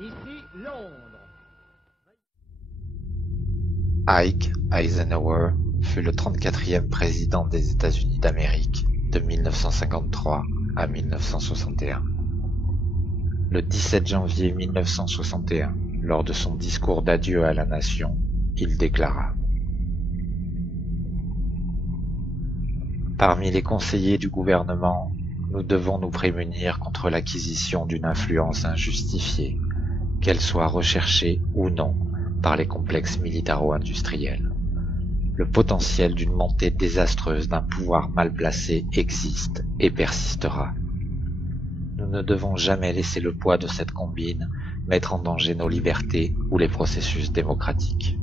Ici Londres. Ike Eisenhower fut le 34e président des États-Unis d'Amérique de 1953 à 1961. Le 17 janvier 1961, lors de son discours d'adieu à la nation, il déclara : « Parmi les conseillers du gouvernement, nous devons nous prémunir contre l'acquisition d'une influence injustifiée, qu'elle soit recherchée ou non par les complexes militaro-industriels. Le potentiel d'une montée désastreuse d'un pouvoir mal placé existe et persistera. Nous ne devons jamais laisser le poids de cette combine mettre en danger nos libertés ou les processus démocratiques.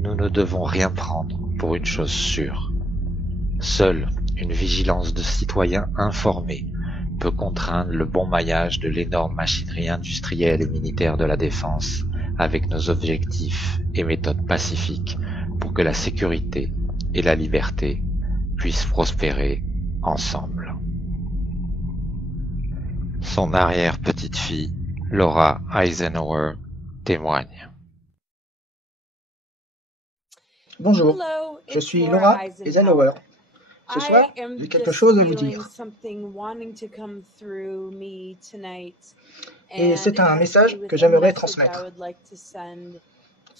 Nous ne devons rien prendre pour une chose sûre. Seule une vigilance de citoyens informés peut contraindre le bon maillage de l'énorme machinerie industrielle et militaire de la défense avec nos objectifs et méthodes pacifiques pour que la sécurité et la liberté puissent prospérer ensemble. » Son arrière-petite-fille, Laura Eisenhower, témoigne. Bonjour, je suis Laura Eisenhower. Ce soir, j'ai quelque chose à vous dire. Et c'est un message que j'aimerais transmettre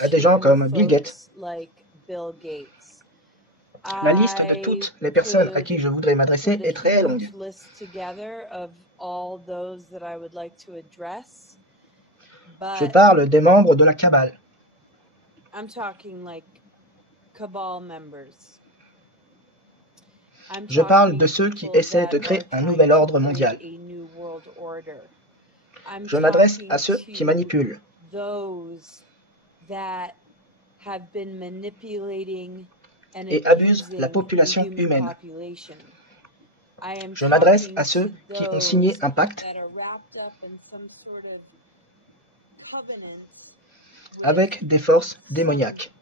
à des gens comme Bill Gates. La liste de toutes les personnes à qui je voudrais m'adresser est très longue. Je parle des membres de la cabale. Je parle de ceux qui essaient de créer un nouvel ordre mondial. Je m'adresse à ceux qui manipulent. Et abusent la population humaine. Je m'adresse à ceux qui ont signé un pacte avec des forces démoniaques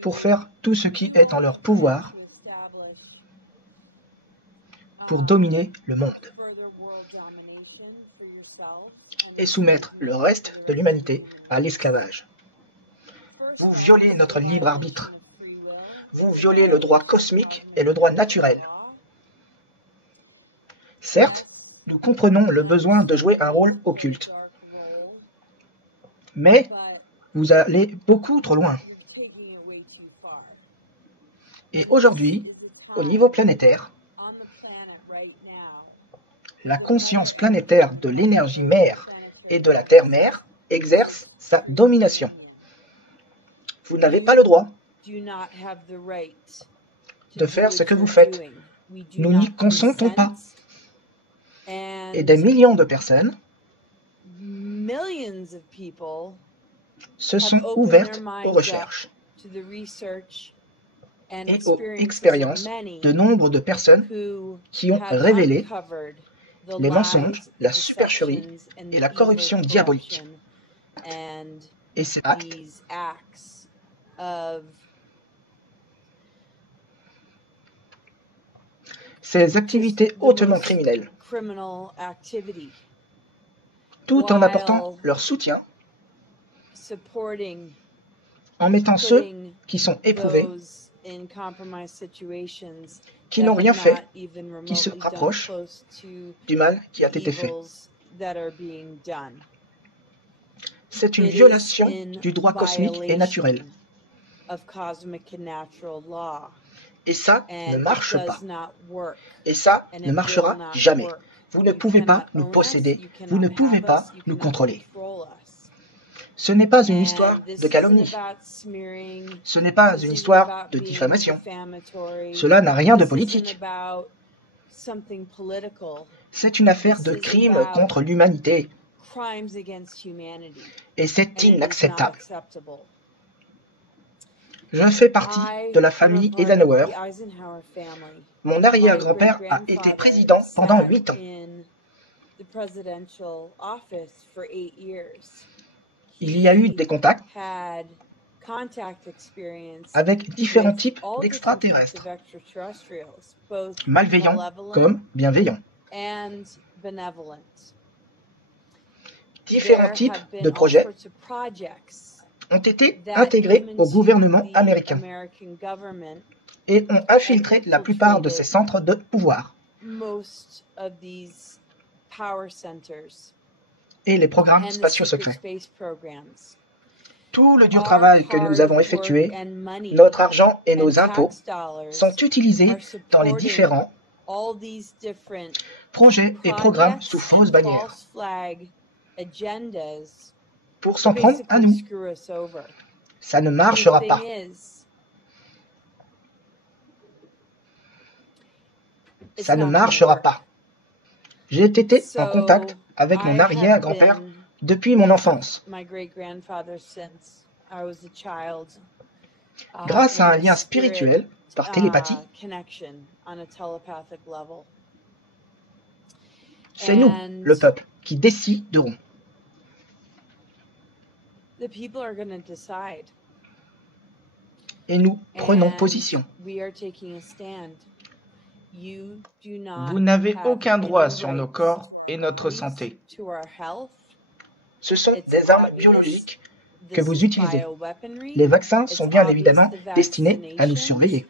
pour faire tout ce qui est en leur pouvoir pour dominer le monde et soumettre le reste de l'humanité à l'esclavage. Vous violez notre libre arbitre. Vous violez le droit cosmique et le droit naturel. Certes, nous comprenons le besoin de jouer un rôle occulte. Mais vous allez beaucoup trop loin. Et aujourd'hui, au niveau planétaire, la conscience planétaire de l'énergie mère et de la terre-mère exerce sa domination. Vous n'avez pas le droit de faire ce que vous faites. Nous n'y consentons pas. Et des millions de personnes se sont ouvertes aux recherches et aux expériences de nombre de personnes qui ont révélé les mensonges, la supercherie et la corruption diabolique. Et ces actes ces activités hautement criminelles, tout en apportant leur soutien, en mettant ceux qui sont éprouvés, qui n'ont rien fait, qui se rapprochent du mal qui a été fait. C'est une violation du droit cosmique et naturel. Et ça ne marche pas. Et ça ne marchera jamais. Vous ne pouvez pas nous posséder. Vous ne pouvez pas nous contrôler. Ce n'est pas une histoire de calomnie. Ce n'est pas une histoire de diffamation. Cela n'a rien de politique. C'est une affaire de crime contre l'humanité. Et c'est inacceptable. Je fais partie de la famille Eisenhower. Mon arrière-grand-père a été président pendant 8 ans. Il y a eu des contacts avec différents types d'extraterrestres, malveillants comme bienveillants. différents types de projets ont été intégrés au gouvernement américain et ont infiltré la plupart de ces centres de pouvoir et les programmes spatiaux secrets. Tout le dur travail que nous avons effectué, notre argent et nos impôts sont utilisés dans les différents projets et programmes sous fausses bannières pour s'en prendre à nous. Ça ne marchera pas. Ça ne marchera pas. J'ai été en contact avec mon arrière-grand-père depuis mon enfance. Grâce à un lien spirituel par télépathie, c'est nous, le peuple, qui déciderons. Et nous prenons position. Vous n'avez aucun droit sur nos corps et notre santé. Ce sont des armes biologiques que vous utilisez. Les vaccins sont bien évidemment destinés à nous surveiller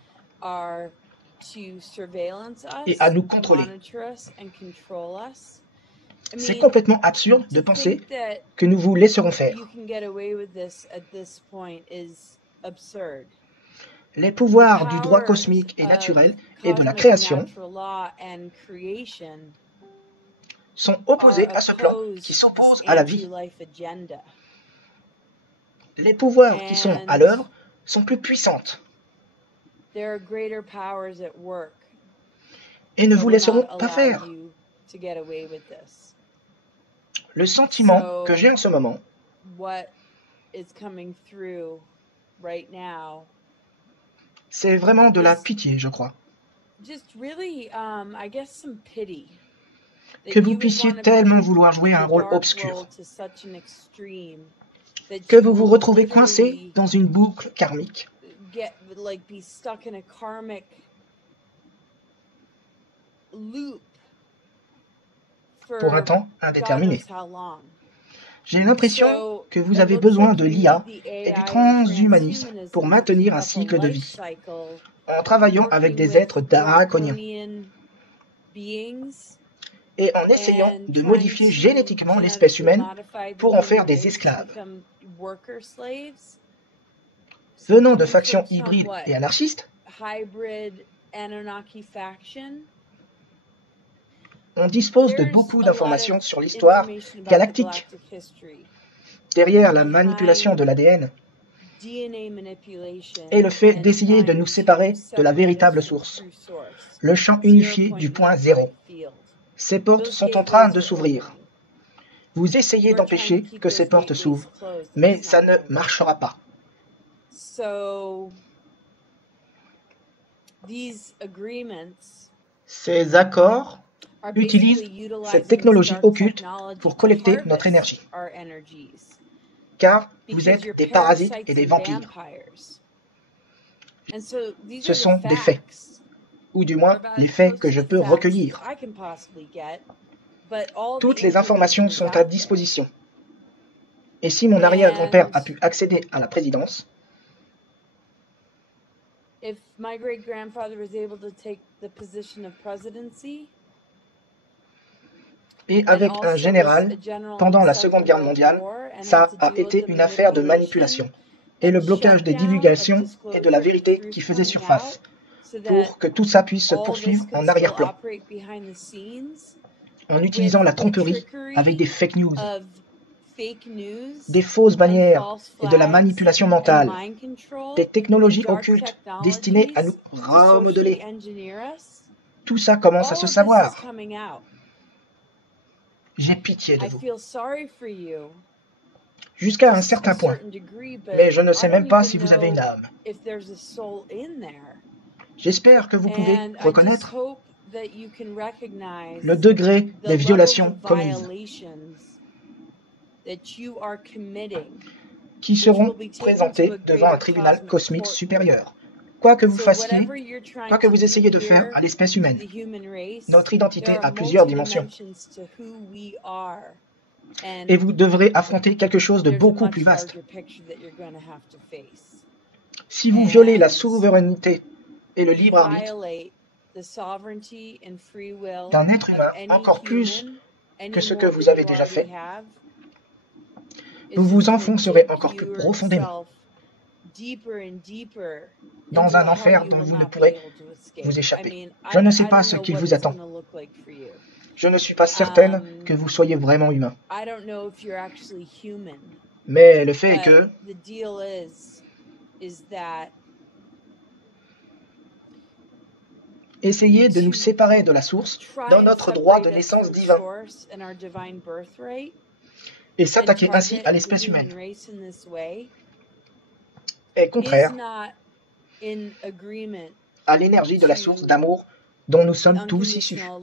et à nous contrôler. C'est complètement absurde de penser que nous vous laisserons faire. Les pouvoirs du droit cosmique et naturel et de la création sont opposés à ce plan qui s'oppose à la vie. Les pouvoirs qui sont à l'œuvre sont plus puissantes et ne vous laisseront pas faire. Le sentiment que j'ai en ce moment, c'est vraiment de la pitié, je crois. Que vous puissiez tellement vouloir jouer un rôle obscur, que vous vous retrouvez coincé dans une boucle karmique, pour un temps indéterminé. J'ai l'impression que vous avez besoin de l'IA et du transhumanisme pour maintenir un cycle de vie, en travaillant avec des êtres draconiens et en essayant de modifier génétiquement l'espèce humaine pour en faire des esclaves. Venant de factions hybrides et anarchistes, on dispose de beaucoup d'informations sur l'histoire galactique. Derrière la manipulation de l'ADN et le fait d'essayer de nous séparer de la véritable source, le champ unifié du point zéro. Ces portes sont en train de s'ouvrir. Vous essayez d'empêcher que ces portes s'ouvrent, mais ça ne marchera pas. Ces accords utilisent cette technologie occulte pour collecter notre énergie, car vous êtes des parasites et des vampires. Ce sont des faits, ou du moins les faits que je peux recueillir. Toutes les informations sont à disposition. Et si mon arrière-grand-père a pu accéder à la présidence, et avec un général, pendant la Seconde Guerre mondiale, ça a été une affaire de manipulation et le blocage des divulgations et de la vérité qui faisait surface, pour que tout ça puisse se poursuivre en arrière-plan, en utilisant la tromperie avec des fake news, des fausses bannières et de la manipulation mentale, des technologies occultes destinées à nous remodeler. Tout ça commence à se savoir. J'ai pitié de vous. Jusqu'à un certain point, mais je ne sais même pas si vous avez une âme. J'espère que vous pouvez reconnaître le degré des violations commises qui seront présentées devant un tribunal cosmique supérieur. Quoi que vous fassiez, quoi que vous essayiez de faire à l'espèce humaine, notre identité a plusieurs dimensions. Et vous devrez affronter quelque chose de beaucoup plus vaste. Si vous violez la souveraineté et le libre arbitre d'un être humain encore plus que ce que vous avez déjà fait, vous vous enfoncerez encore plus profondément dans un enfer dont vous ne pourrez vous échapper. Je ne sais pas ce qu'il vous attend. Je ne suis pas certaine que vous soyez vraiment humain. Mais le fait est que essayer de nous séparer de la source dans notre droit de naissance divin et s'attaquer ainsi à l'espèce humaine est contraire à l'énergie de la source d'amour dont nous sommes tous issus. Ça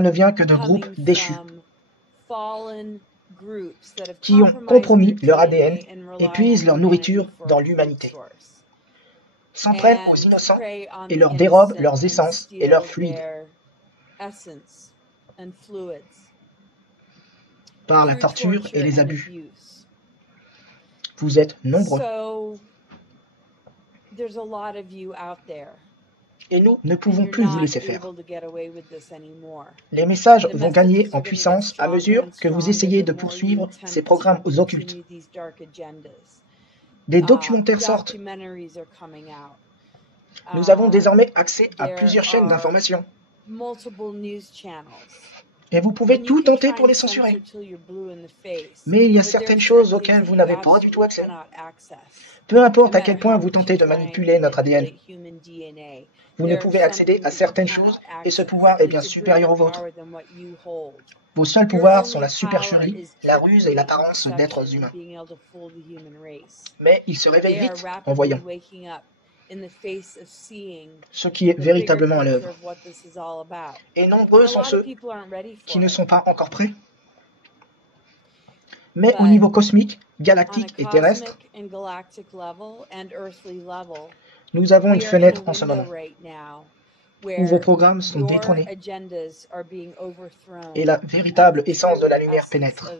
ne vient que de groupes déchus qui ont compromis leur ADN et puisent leur nourriture dans l'humanité, s'en prennent aux innocents et leur dérobent leurs essences et leurs fluides par la torture et les abus. Vous êtes nombreux. Et nous ne pouvons plus vous laisser faire. Les messages vont gagner en puissance à mesure que vous essayez de poursuivre ces programmes occultes. Des documentaires sortent. Nous avons désormais accès à plusieurs chaînes d'information. Et vous pouvez tout tenter pour les censurer. Mais il y a certaines choses auxquelles vous n'avez pas du tout accès. Peu importe à quel point vous tentez de manipuler notre ADN, vous ne pouvez accéder à certaines choses et ce pouvoir est bien supérieur au vôtre. Vos seuls pouvoirs sont la supercherie, la ruse et l'apparence d'êtres humains. Mais ils se réveillent vite en voyant ce qui est véritablement à l'œuvre. Et nombreux sont ceux qui ne sont pas encore prêts. Mais au niveau cosmique, galactique et terrestre, nous avons une fenêtre en ce moment où vos programmes sont détrônés et la véritable essence de la lumière pénètre.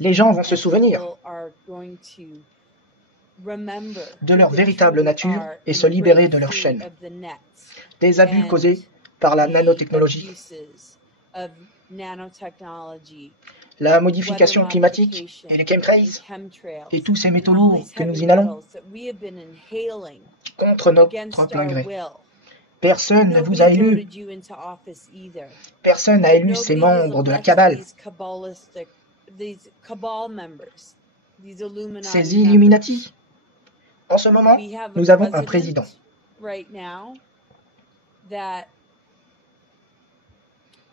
Les gens vont se souvenir de leur véritable nature et se libérer de leur chaîne, des abus causés par la nanotechnologie, la modification climatique et les chemtrails et tous ces métaux lourds que nous inhalons contre notre plein gré. Personne ne vous a élu. Personne n'a élu ces membres de la Kabbale, ces Illuminati. En ce moment, nous avons un président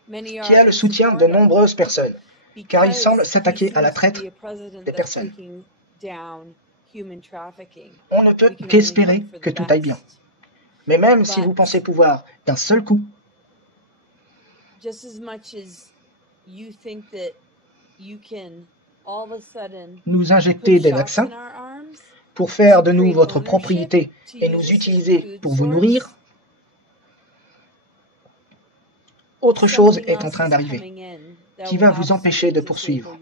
qui a le soutien de nombreuses personnes, car il semble s'attaquer à la traite des personnes. On ne peut qu'espérer que tout aille bien. Mais même si vous pensez pouvoir d'un seul coup, nous injecter des vaccins pour faire de nous votre propriété et nous utiliser pour vous nourrir, autre chose est en train d'arriver, qui va vous empêcher de poursuivre.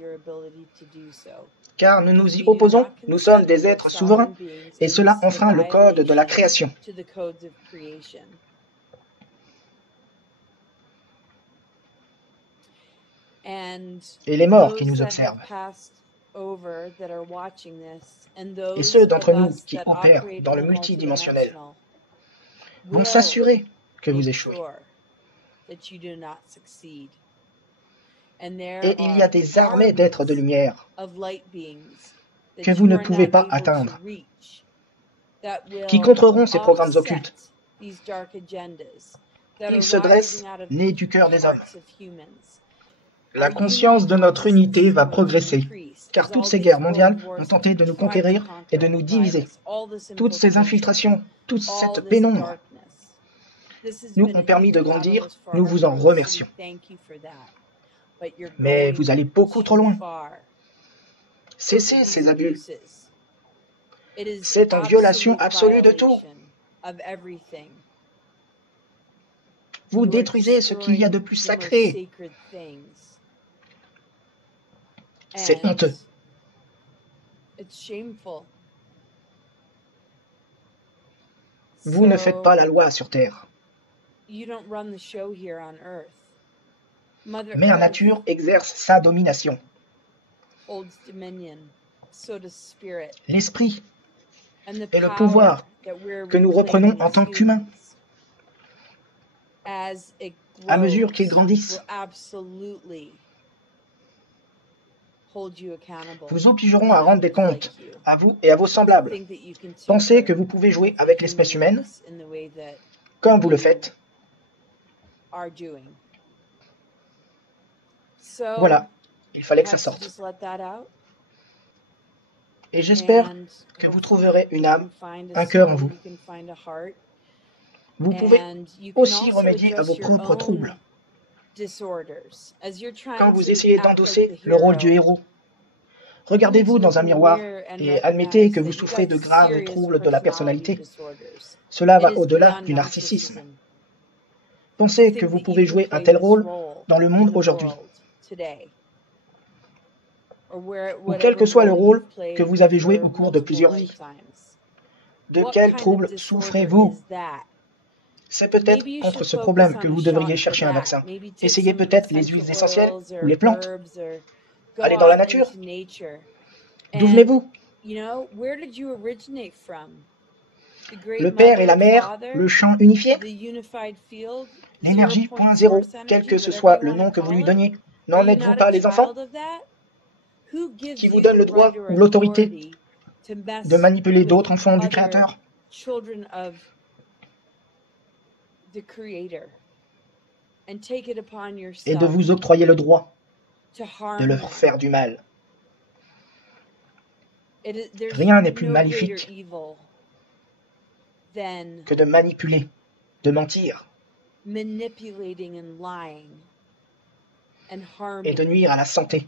Car nous nous y opposons, nous sommes des êtres souverains, et cela enfreint le code de la création. Et les morts qui nous observent, et ceux d'entre nous qui opèrent dans le multidimensionnel, vont s'assurer que vous échouez. Et il y a des armées d'êtres de lumière que vous ne pouvez pas atteindre, qui contreront ces programmes occultes. Ils se dressent nés du cœur des hommes. La conscience de notre unité va progresser, car toutes ces guerres mondiales ont tenté de nous conquérir et de nous diviser. Toutes ces infiltrations, toute cette pénombre nous ont permis de grandir, nous vous en remercions. Mais vous allez beaucoup trop loin. Cessez ces abus. C'est en violation absolue de tout. Vous détruisez ce qu'il y a de plus sacré. C'est honteux. Vous ne faites pas la loi sur Terre. Mère Nature exerce sa domination. L'esprit et le pouvoir que nous reprenons en tant qu'humains, à mesure qu'ils grandissent, vous obligeront à rendre des comptes à vous et à vos semblables. Pensez que vous pouvez jouer avec l'espèce humaine comme vous le faites. Voilà, il fallait que ça sorte. Et j'espère que vous trouverez une âme, un cœur en vous. Vous pouvez aussi remédier à vos propres troubles. Quand vous essayez d'endosser le rôle du héros, regardez-vous dans un miroir et admettez que vous souffrez de graves troubles de la personnalité. Cela va au-delà du narcissisme. Pensez que vous pouvez jouer un tel rôle dans le monde aujourd'hui. Ou quel que soit le rôle que vous avez joué au cours de plusieurs vies. De quel trouble souffrez-vous? C'est peut-être contre ce problème que vous devriez chercher un vaccin. Essayez peut-être les huiles essentielles ou les plantes. Allez dans la nature. D'où venez-vous? Le père et la mère, le champ unifié? L'énergie point zéro, quel que ce soit le nom que vous lui donniez. N'en êtes-vous pas les enfants? Qui vous donne le droit ou l'autorité de manipuler d'autres enfants du Créateur? Et de vous octroyer le droit de leur faire du mal. Rien n'est plus maléfique que de manipuler, de mentir et de nuire à la santé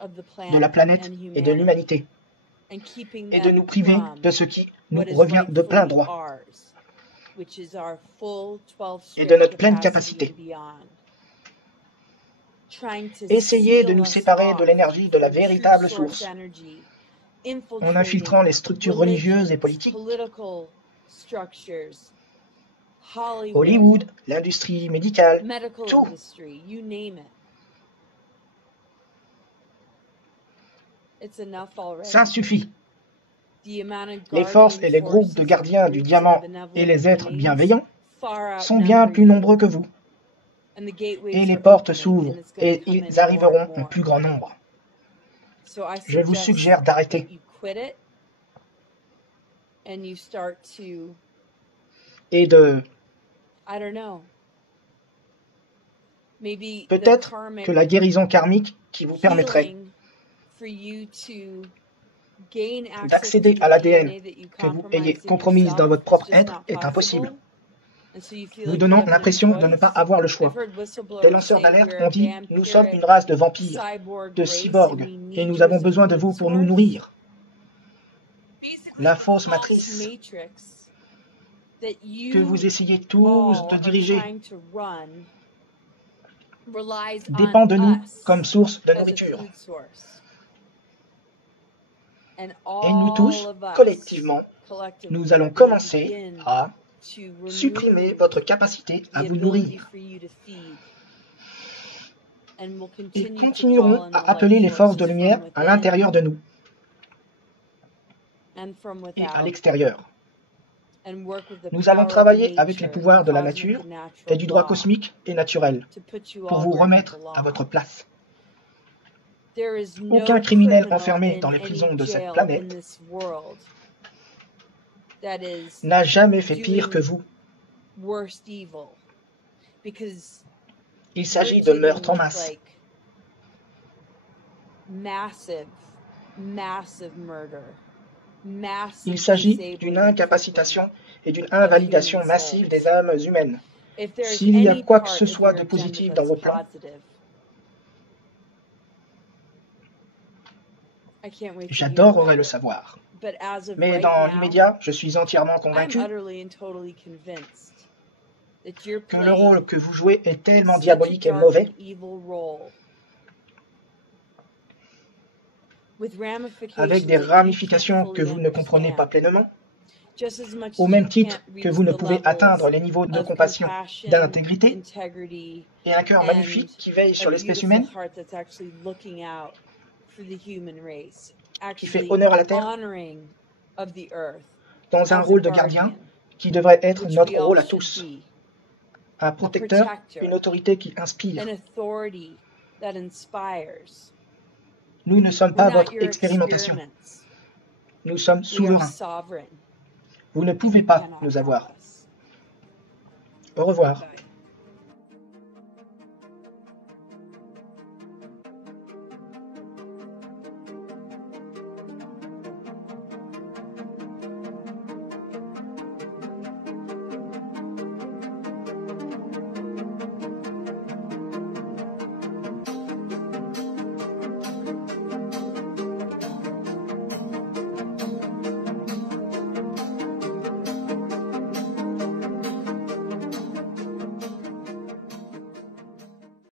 de la planète et de l'humanité, et de nous priver de ce qui nous revient de plein droit et de notre pleine capacité. Essayez de nous séparer de l'énergie de la véritable source, en infiltrant les structures religieuses et politiques, Hollywood, l'industrie médicale, tout. Ça suffit. Les forces et les groupes de gardiens du diamant et les êtres bienveillants sont bien plus nombreux que vous. Et les portes s'ouvrent et ils arriveront en plus grand nombre. Je vous suggère d'arrêter et de... Peut-être que la guérison karmique qui vous permettrait d'accéder à l'ADN que vous ayez compromise dans votre propre être est impossible, nous donnant l'impression de ne pas avoir le choix. Des lanceurs d'alerte ont dit « Nous sommes une race de vampires, de cyborgs, et nous avons besoin de vous pour nous nourrir. » La fausse matrice que vous essayez tous de diriger dépend de nous comme source de nourriture. Et nous tous, collectivement, nous allons commencer à supprimer votre capacité à vous nourrir. Et continuerons à appeler les forces de lumière à l'intérieur de nous et à l'extérieur. Nous allons travailler avec les pouvoirs de la nature et du droit cosmique et naturel pour vous remettre à votre place. Aucun criminel enfermé dans les prisons de cette planète n'a jamais fait pire que vous. Il s'agit de meurtres en masse. Il s'agit d'une incapacitation et d'une invalidation massive des âmes humaines. S'il y a quoi que ce soit de positif dans vos plans, j'adorerais le savoir. Mais dans l'immédiat, je suis entièrement convaincu que le rôle que vous jouez est tellement diabolique et mauvais, avec des ramifications que vous ne comprenez pas pleinement, au même titre que vous ne pouvez atteindre les niveaux de compassion, d'intégrité et un cœur magnifique qui veille sur l'espèce humaine, qui fait honneur à la Terre, dans un rôle de gardien qui devrait être notre rôle à tous. Un protecteur, une autorité qui inspire. Nous ne sommes pas votre expérimentation. Nous sommes souverains. Vous ne pouvez pas nous avoir. Au revoir.